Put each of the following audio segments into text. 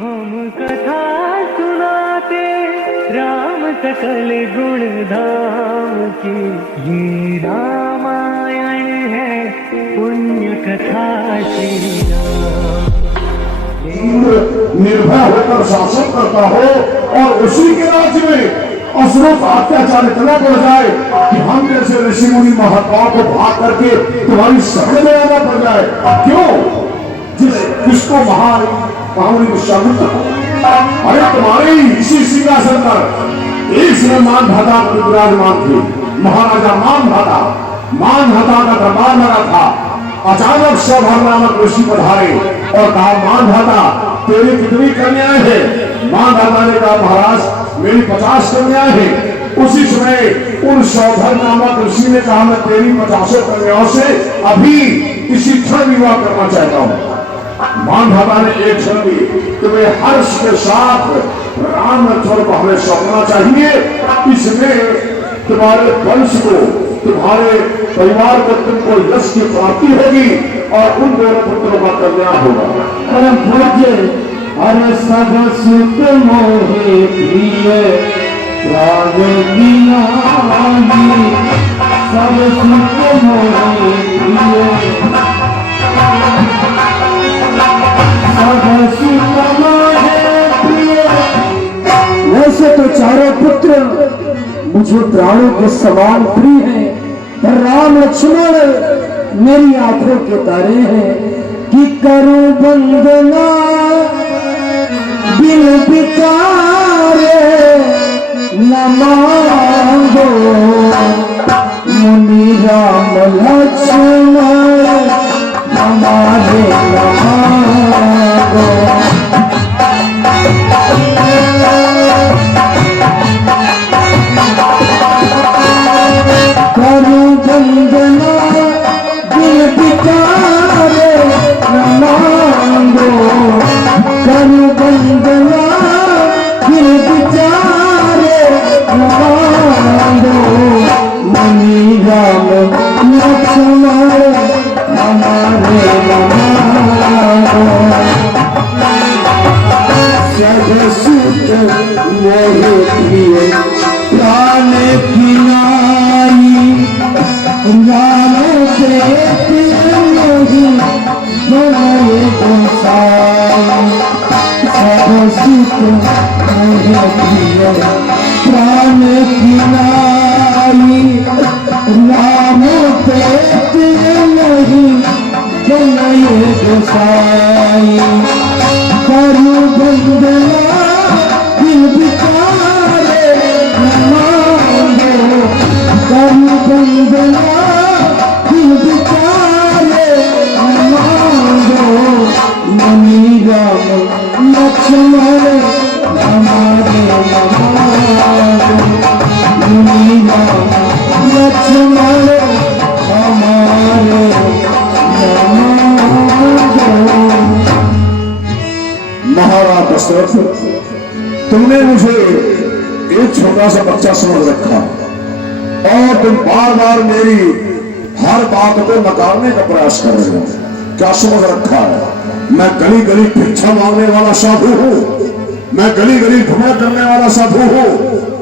हम कथा सुनाते राम सकल गुण धाम की, ये रामायण है पुण्य कथा श्री राम। निर्भय होकर शासन करता हो और उसी के राज्य में असुरों का अत्याचार इतना बढ़ जाए कि हम जैसे ऋषि मुनि महात्माओं को भाग करके तुम्हारी शरण में आना पड़ जाए। क्यों? किसको महामुनि विश्वामित्र को? अरे तुम्हारे इसी सिंहासन पर एक समय मानधाता विराजमान थे। महाराजा मानधाता का दरबार लगा था। अचानक सौभर नामक ऋषि पधारे और कहा, मानधाता तेरी कितनी कन्याएं हैं? मानधाता ने कहा, महाराज मेरी 50 कन्याएं हैं। उसी समय उन सौभर नामक ऋषि ने कहा, मैं तेरी 50 कन्याओं से अभी इसी क्षण विवाह करना चाहता हूँ। मानधाता ने एक क्षण भी तुम्हें हर्ष के साथ राम लक्ष्मण को हमें सौंपना चाहिए। इसमें तुम्हारे वंश को, तुम्हारे परिवार को, तुमको यश की प्राप्ति होगी और उन दोनों पुत्रों का कल्याण होगा। परम पूज्य अरे सब सुख मोहे प्रिय राग गिनाई, सब सुख मोहे प्रिय सब सुख मोहे प्रिय। वैसे तो चारों पुत्र मुझे प्राणों के समान प्रिय हैं, पर राम लक्ष्मण मेरी आंखों के तारे हैं। कि करूं वंदना बिन बिकारे न मांगो, मुनि राम लक्ष्मण हमारे न मांगो। करूं वंदना बिन बिकारे न मांगो, करूं वंदना बिन बिचारे न मांगो, मुनि राम लक्ष्मण हमारे न मांगो। सब सुख मोहे प्रिय प्राण की नाई, राम प्रेत नहीं बनाए गोसाई। सब सुख मोहे प्रिय प्राण की नाई, राम प्रेत नहीं बनाए गोसाई। करूं वंदना बिन बिचारे न मांगो, करूं वंदना बिन बिचारे न मांगो, मुनि राम लक्ष्मण हमारे न मांगो, मुनि राम लक्ष्मण हमारे न मांगो। महाराज दशरथ, तुमने मुझे एक छोटा सा बच्चा समझ रखा और तुम बार बार मेरी हर बात को नकारने का प्रयास कर रहे हो। क्या समझ रखा है? मैं गली गली भिक्षा मांगने वाला साधु हूँ, मैं गली गली घुमा करने वाला साधु हूँ।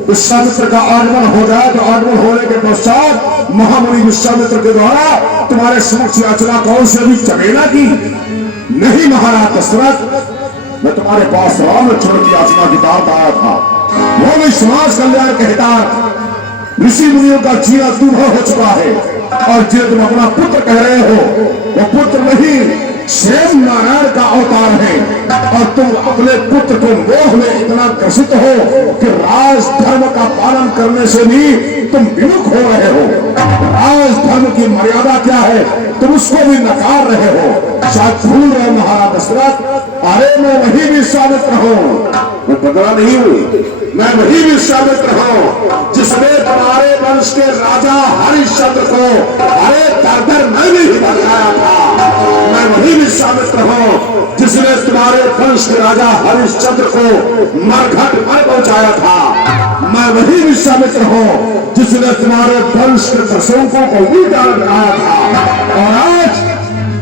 विश्वामित्र का आगमन हो जाए तो आगमन होने के पश्चात महामुनि विश्वामित्र के द्वारा तुम्हारे समक्ष याचना कौन से भी चमेला की नहीं। महाराज दशरथ, मैं तुम्हारे पास राम लक्ष्मण की याचना की तात आया था। वो भी समाज कल्याण के हितार्थ ऋषि मुनियों का जीना दूल्हा हो चुका है और जो तुम अपना पुत्र कह रहे हो वो पुत्र नहीं, स्वयं नारायण का अवतार है। और तुम अपने पुत्र को मोह में इतना ग्रसित हो कि राज धर्म का पालन करने से भी तुम विमुख हो रहे हो। राज धर्म की मर्यादा क्या है तुम उसको भी नकार रहे हो। शायद भूल रहे महाराज दशरथ, अरे मैं वही विश्वामित्र हूँ, मैं बदला नहीं हुई, मैं वही विश्वामित्र हूँ जिसने तुम्हारे वंश के राजा हरिश्चंद्र को अरे दर में भी भगाया था। मैं वही विश्वामित्र हूँ जिसने तुम्हारे वंश के राजा हरिश्चंद्र को मरघट पर पहुंचाया था। मैं वही विश्वामित्र हूँ जिसने तुम्हारे वंश के दशरथों को भी डाल लगाया था। और आज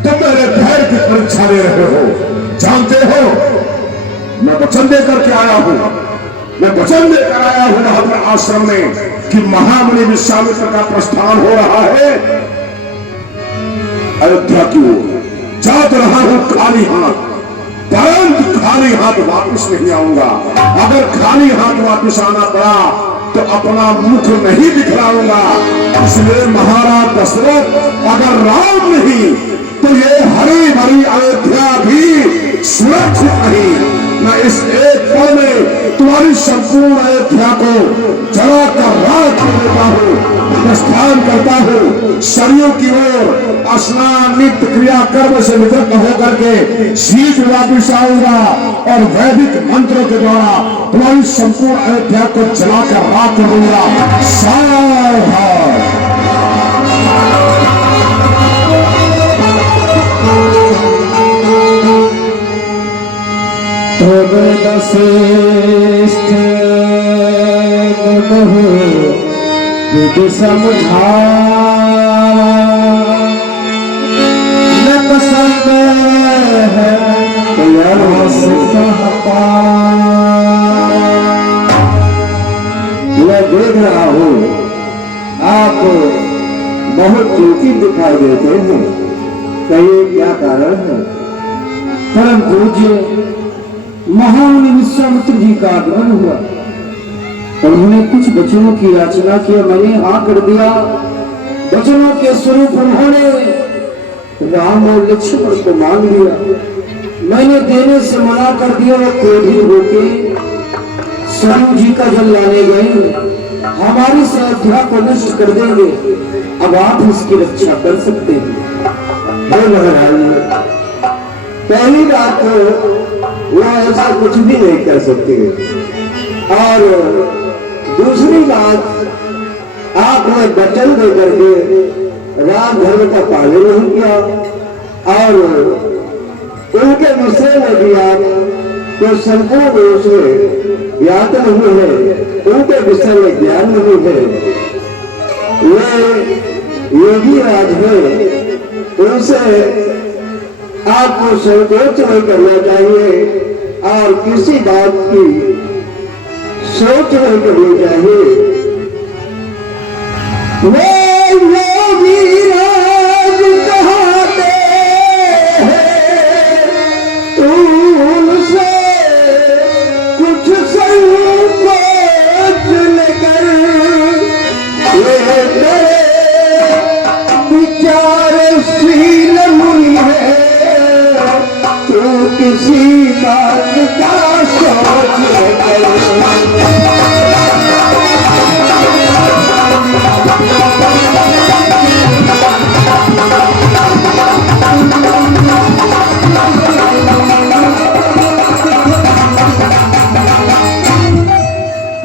तुम मेरे धैर्य की परीक्षा ले रहे हो। जानते हो मैं वचन देकर के आया हूं, मैं वचन देकर आया हूं अपने आश्रम में कि महामुनि विश्वामित्र का प्रस्थान हो रहा है अयोध्या की ओर। जा तो रहा हूं खाली हाथ, परंतु खाली हाथ वापस नहीं आऊंगा। अगर खाली हाथ वापस आना पड़ा तो अपना मुख नहीं दिखलाऊंगा। इसलिए महाराज दशरथ, अगर राम नहीं तो ये हरी भरी अयोध्या भी सुरक्षित नहीं। मैं इस एक पल में तुम्हारी संपूर्ण अयोध्या को जलाकर राख कर देता हूँ, प्रस्थान करता हूँ सरयू की ओर। स्नान नित्य क्रिया कर्म से निवृत्त होकर के शीघ्र वापिस आऊंगा और वैदिक मंत्रों के द्वारा तुम्हारी संपूर्ण अयोध्या को जलाकर राख कर दूंगा। सावधान। वशिष्ठ समझा न पसंद है मैं देख रहा हूँ आप बहुत ज्योति दिखाई देते हैं, कहिए क्या कारण है। परम पूज्य महामुनि विश्वामित्र जी का आगमन हुआ। उन्होंने कुछ वचनों की याचना की, मैंने हाँ कर दिया। वचनों के स्वरूप उन्होंने राम और लक्ष्मण को मांग लिया। मैंने देने से मना कर दिया। वो क्रोधित होके सरयू जी का जल लाने गए, हमारी अयोध्या को नष्ट कर देंगे। अब आप इसकी रक्षा कर सकते हैं। पहली बात तो वो ऐसा कुछ भी नहीं कर सकते, और दूसरी बात आपने वचन दे करके राम धर्म का पालन नहीं किया, और उनके विषय में भी आप तो संपूर्ण रूप से ज्ञात नहीं है, उनके विषय में ज्ञान नहीं है। वे योगी राज है, उनसे आपको संकोच नहीं करना चाहिए और किसी बात की सोच नहीं करनी चाहिए। वे योगी राज कहते हैं, तुमसे कुछ संकोच न कर। ये तेरे विचारशील मुनि है, तो किसी बात का सोच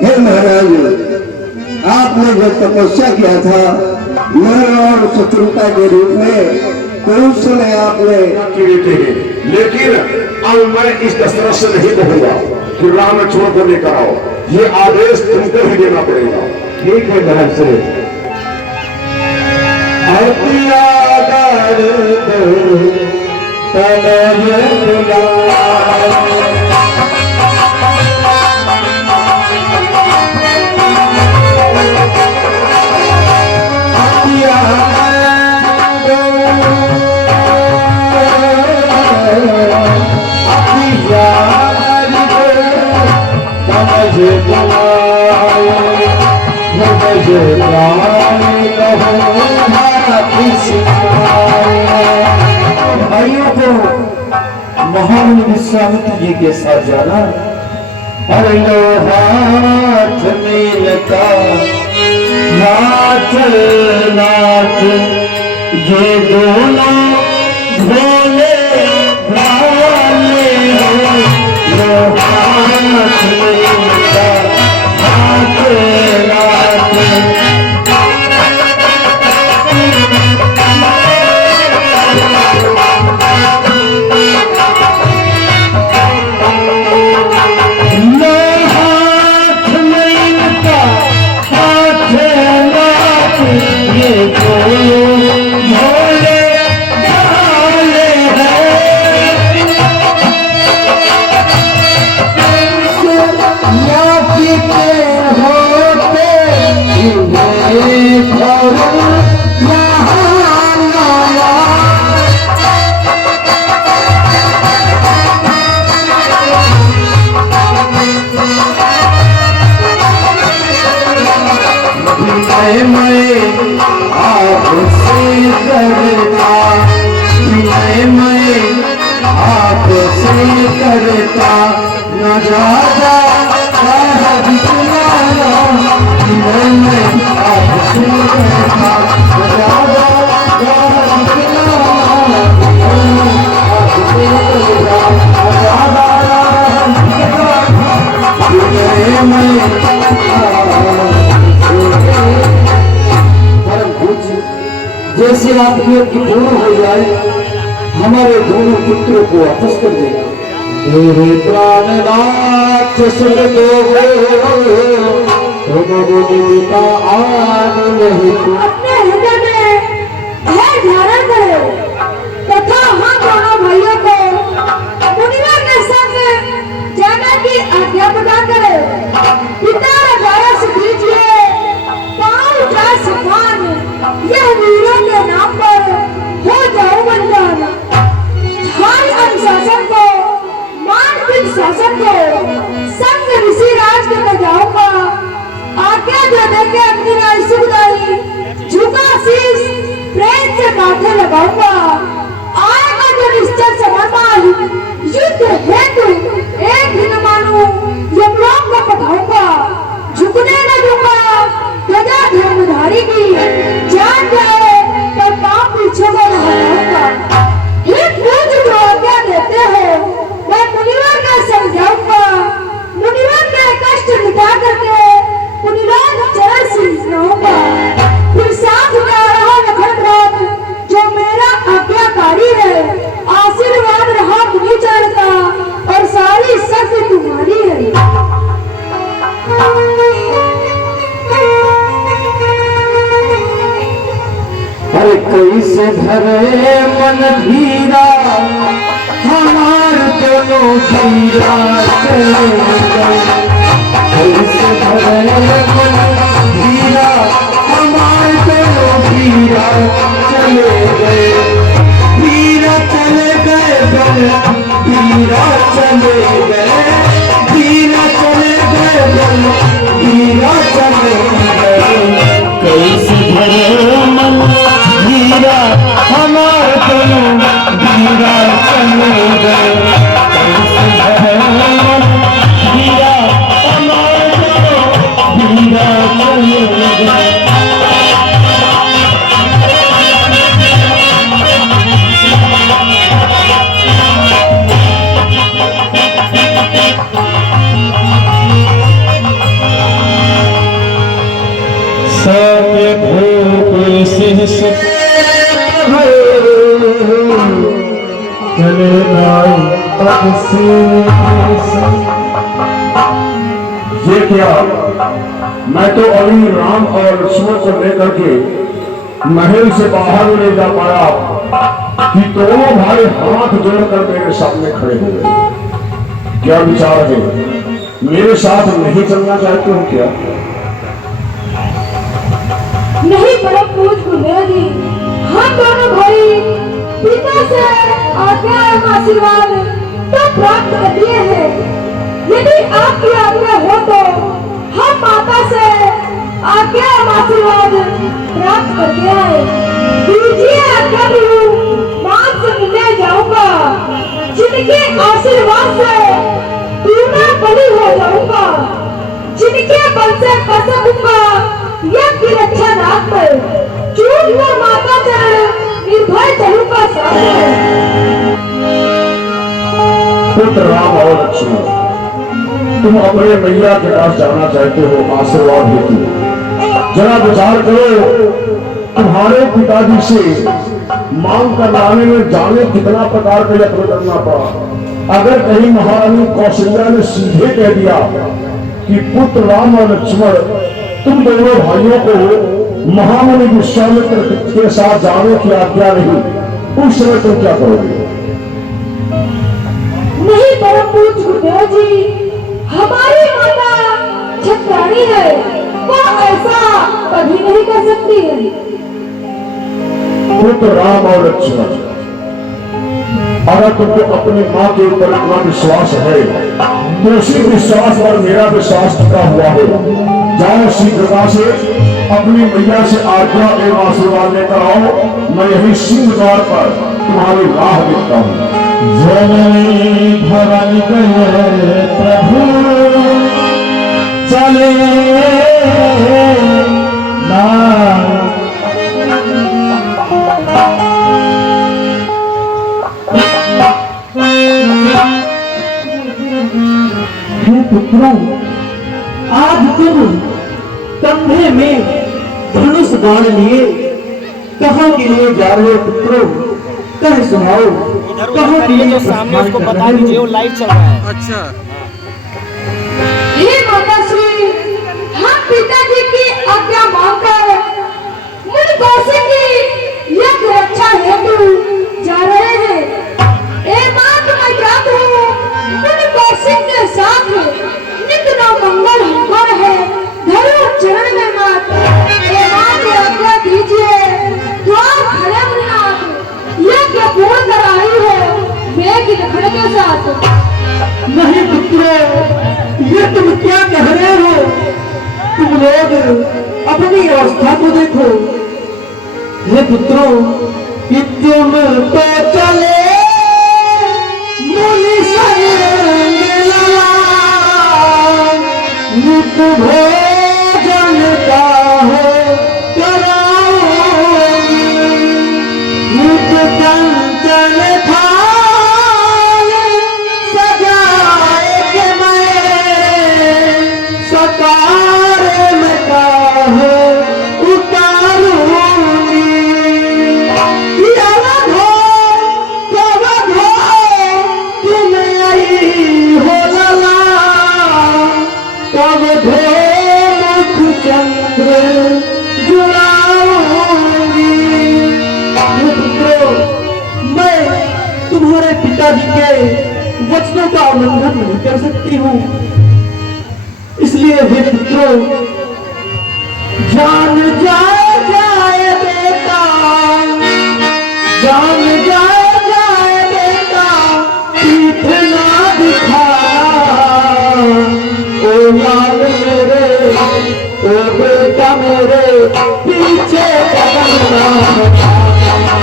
हे महाराज, आपने जो तपस्या किया था मरण और शत्रुता के रूप में, तो उस समय आपने लेकिन अब मैं इस दशरथ से नहीं कहूंगा कि राम लक्ष्मण को लेकर आओ। ये आदेश तुमको ही देना पड़ेगा। ठीक है बहन से भाइयों को महामुनि विश्वामित्र जी के साथ जाना, और लो हाथ में लगा नाथ नाथ, ये दोनों भोले भाले हो। लो हाथ में लगा नाथ नाथ, भोले भाले विनय मैं आपसे करता, विनय मैं आपसे करता, न ज्यादा दिखलाना, विनय मैं आपसे करता, न ज्यादा दिखलाना, आपसे करता, न ज्यादा विनय मैं जैसे आपकी की पूर्ण हो जाए, हमारे दोनों पुत्रों को वापस कर देगा। मेरे प्राणनाथ सुन दो का आन नहीं अपने हृदय में धैर्य धारण करो तथा हम दोनों भाइयों को मुनिवर के संग जाने की आज्ञा प्रदान करे। पिता द्वारा से दीजिए पाँव का सम्मान, यह वीरों के नाम पर हो जाओ बलिदान। थाई अनुशासन को मानसिक शासन को संग ऋषि राज के मैं जाऊंगा। आज्ञा जो देके अपनी राय सुखदाई, झुका शीश प्रेम से माथे लगाऊंगा। आएगा जो निश्चय समर्पण, युद्ध हेतु एक दिन मानू यमलोक को पठाऊंगा। झुकने न दूंगा गदा धर्मधारी की, जान जाए पर पाप पीछे को हटाऊंगा। हित पूज जो आज्ञा देते हो मैं मुनिवर का समझाऊंगा। मुनिवर के कष्ट मिटा करके मुनिराज चरण सिंह होगा। फिर साथ में आ रहा नखनराज जो मेरा आज्ञाकारी है। आशीर्वाद रहा मुनि चरण का और सारी शक्ति तुम्हारी है। हर कैसे धरे मन धीरा, हमार दोनों धीरा चले गए। कैसे धरे मन धीरा, हमार दोनों धीरा चले गए। धीरा चले गए धीरा चले गए, धीरा चले गए धीरा चले गए। कैसे धरे मन धीरा, हमारे दोनों धीरा चले गए। कैसे धरे मन धीरा, हमारे दोनों धीरा चले गए। सत्य भूप सिंह चले ये क्या, मैं तो अभी राम और लक्ष्मण को लेकर के महल से बाहर ले जा पाया कि दोनों भाई हाथ जोड़कर मेरे सामने खड़े हो गए। क्या विचार है, मेरे साथ नहीं चलना चाहते हो क्या? नहीं परम पूज गुरुदेव जी, हम दोनों भाई पिता से आज्ञा एवं आशीर्वाद तो प्राप्त कर लिए हैं। यदि आपकी आज्ञा हो तो हम माता से आज्ञा एवं आशीर्वाद प्राप्त करके आए। दीजिए आज्ञा गुरु, मां से मिलने जाऊंगा। जिनके आशीर्वाद से दूना बलि हो जाऊंगा, जिनके बल से कसमूंगा यज्ञ की रक्षा नाथ पर, चूक हुआ माता चरण निर्भय चलूंगा सामने। पुत्र राम और लक्ष्मण, तुम अपने मैया के पास जाना चाहते हो आशीर्वाद हेतु। जरा विचार करो, तुम्हारे पिताजी से मांग कर लाने में जाने कितना प्रकार का यत्न करना पड़ा। अगर कहीं महारानी कौशल्या ने सीधे कह दिया कि पुत्र राम और लक्ष्मण तुम दोनों भाइयों को महामुनि विश्वामित्र के साथ जाने की आज्ञा नहीं, उस समय तुम क्या करोगे? नहीं परम पूज्य गुरुदेव जी, हमारी माता छत्राणी है, वो ऐसा कभी नहीं कर सकती है। पुत्र राम और लक्ष्मण, अगर तुमको अपनी माँ के ऊपर इतना विश्वास है तो उसी विश्वास पर मेरा विश्वास टिका हुआ है। जाओ शीघ्रता से अपनी मैया से आज्ञा एवं आशीर्वाद लेकर आओ। मैं यही सिंह द्वार पर तुम्हारी राह देखता हूँ। जननी भवन गए प्रभु चले ना। हे पुत्रों, आज तुम कंधे में धनुष बाण लिए कहाँ के लिए जा रहे हो पुत्रों? कह सुनाओ, कहाँ के लिए जो सामने उसको बता दीजिए, वो लाइव चल रहा है। अच्छा, हे माताश्री, हम पिताजी की आज्ञा मानकर मुनि कौशिक की यज्ञ रक्षा हेतु जा रहे हैं। एकमात्र मैं ज्ञात हूँ, मुनि कौशिक के साथ नित्य नव मंगल हो रहे। धरो चरण में मत एकमात्र आज्ञा दीजिए। द्वार खड़े मुनिनाथ, यज्ञ पूर्ण कर आई हो वेग लखड़ के साथ। नहीं पुत्रों, ये तुम क्या कह रहे हो? तुम लोग अपनी अवस्था को देखो। हे पुत्रों, कि तुम तो चले मुनि संग नित भोजन का हो कराओगी, नित कंचन थाल सजाए के मैं सकार में काहे उतारूंगी। तुम आई हो लला, कब धो मुख चंद्र जुड़ाऊंगी। पुत्रों, मैं तुम्हारे पिताजी के वचनों का उल्लंघन नहीं कर सकती हूँ। इसलिए हे पुत्रों, जान जाए बेटा, जान जाए बेटा, पीठ ना दिखाना। ओ लाल मेरे, ओ बेटा मेरे, पीछे कदम ना हटाना।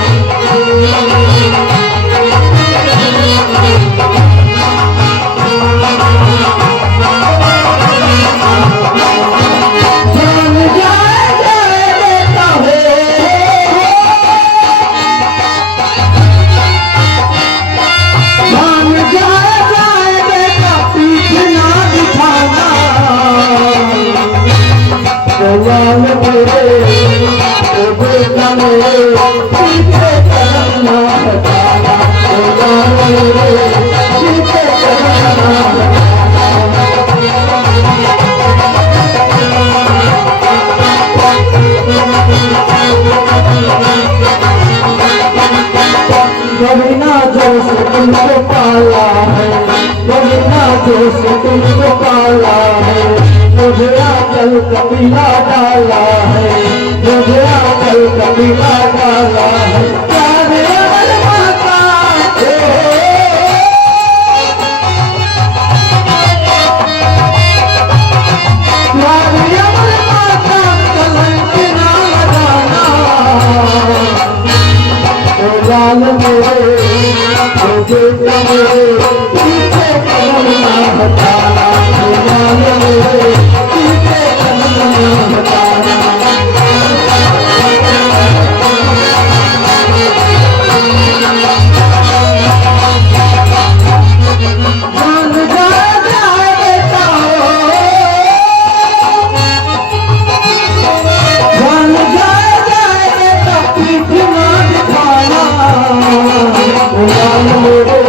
रवीना जोश तुमको पाला है, रवीना जोश तुमको पाला है। मुझे आंचल कबीला डाला है, मुझे आंचल कबीला डाला है। प्यारे अमर माता, प्यारे अमर माता, कलंक ना लगाना। लाल मेरे, मुझे मेरे, पीछे कदम ना हटाना। लाल मेरे, पीछे कदम ना हटाना। जान जाए बेटा, जान जाए बेटा, पीठ ना दिखाना। लाल मेरे,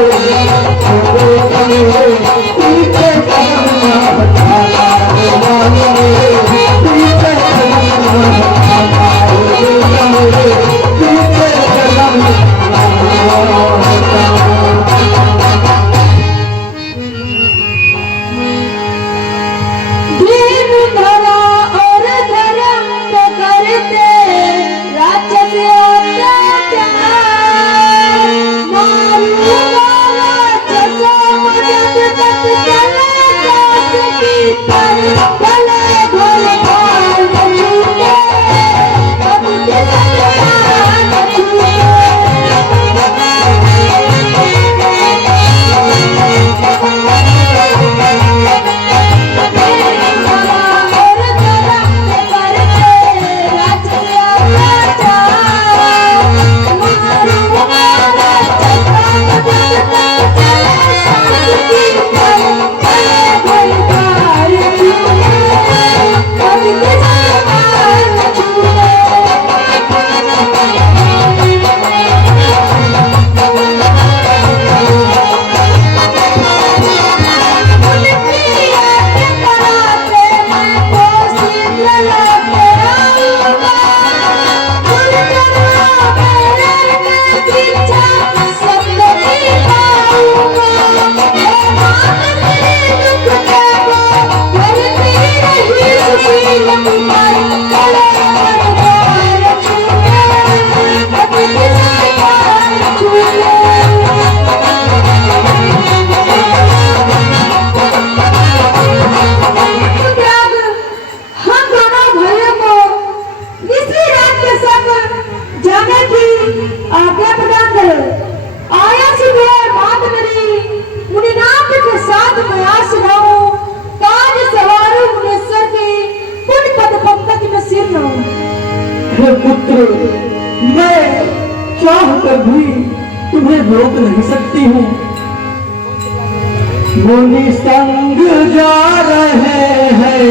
पीछे कदम ना हटाना। लाल मेरे, पीछे कदम ना हटाना। पीछे कदम ना हटाना। दीन धरा और धर्म को करते राक्षस अत्याचार। मारूंगा राक्षसों को जब तक चले सास की तर, भले घोल काल छूटे हे पुत्र, मैं चाह कर भी तुम्हें रोक नहीं सकती हूँ। मुनि संग जा रहे हैं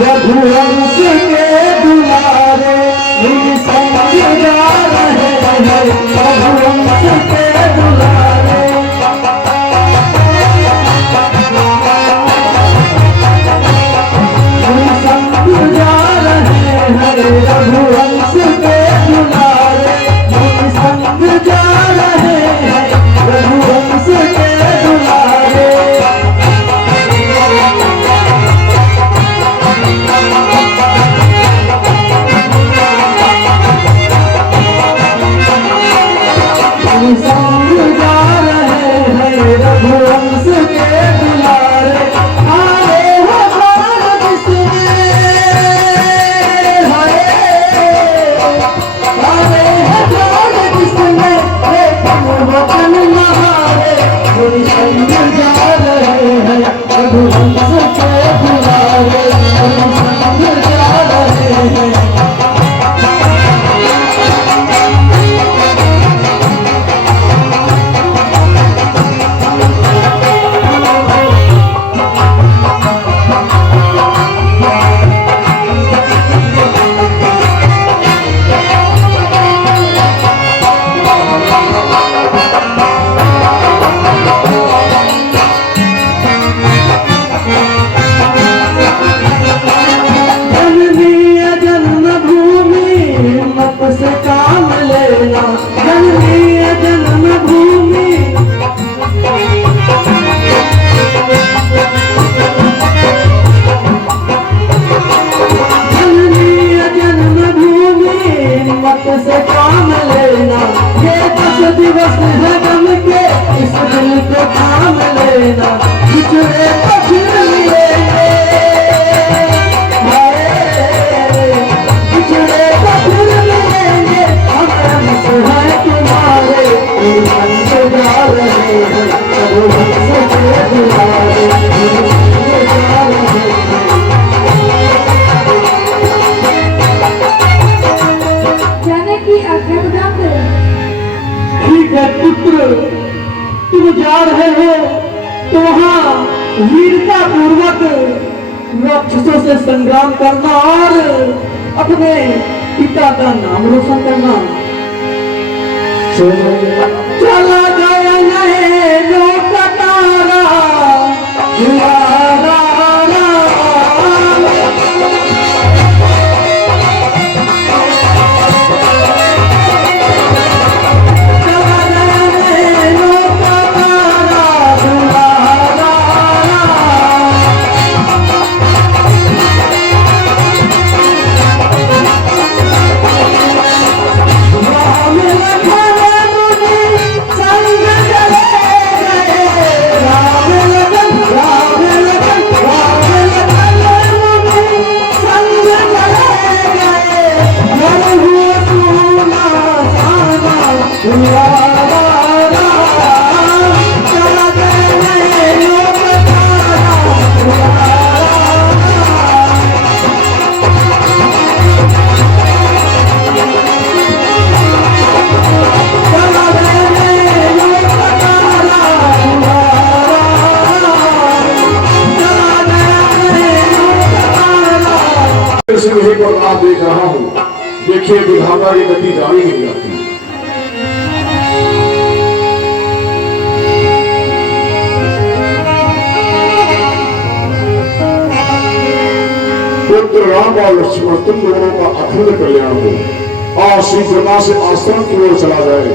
रघुवंश के दुलारे, मुनि संग जा रहे हैं रघुवंश के दुलारे। मुनि संग जा रहे हैं रघुवंश के दुलारे, मुनि संग जा रहे हैं रघुवंश के दुलारे। संग जा रहे हैं रघुवंश के दुलारे, आए हो प्राण जिसमें, आए हो प्राण जिसमें, हे तुम वतन महारे। मुनि संग जा रहे हैं रघुवंश के दुलारे, मुनि संग जा रहे हैं। से काम लेना, जननी जन्मभूमि, जननी जन्मभूमि, मत से काम लेना। ये 10 दिवस है गम के, इस दिल को थाम लेना। बिछड़े तो फिर मिलेंगे, बिछड़े तो फिर मिलेंगे, है तुम्हारे। संग जा रहे हैं रघुवंश के दुलारे, संग जा रहे हैं। जाने की आज्ञा प्रदान करें। ठीक है पुत्र, तुम जा रहे हो तो वहाँ वीरता पूर्वक राक्षसों से संग्राम करना और अपने पिता का नाम रोशन करना। चला गया नैनों का तारा, दुलारा राम। चला गया नैनों का तारा, दुलारा राम। राम लखन मुनि संग चले गए, राम लखन, राम लखन, राम लखन मुनि संग चले गए। मन हुआ सुना साना दुलारा राम, चला गया नैनों का तारा, दुलारा राम। चला गया नैनों का तारा, दुलारा राम। चला गया नैनों का तारा। सिंह पर आप देख रहा हूँ, देखिए विधाता की गति जानी नहीं जाती। पुत्र राम और लक्ष्मण तुम दोनों का अखंड कल्याण हो और शीघ्रता से आश्रम की ओर चला जाए,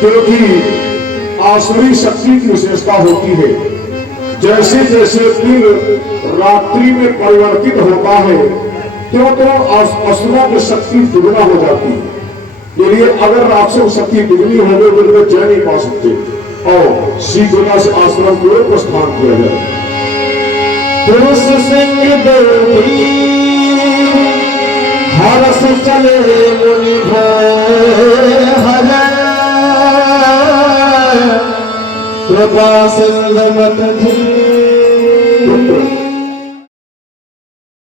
क्योंकि आसुरी शक्ति की विशेषता होती है। जैसे जैसे दिन रात्रि में परिवर्तित होता है, क्यों तो असुरों की शक्ति दुगना हो जाती है। इसलिए अगर राक्षसों शक्ति दुगनी हो गई तो वे जय नहीं पा सकते और शीघ्रता से आश्रम की ओर प्रस्थान किया जाए। पुरुष सिंह देवी हरस चले मुनि हर कृपा सिंध मत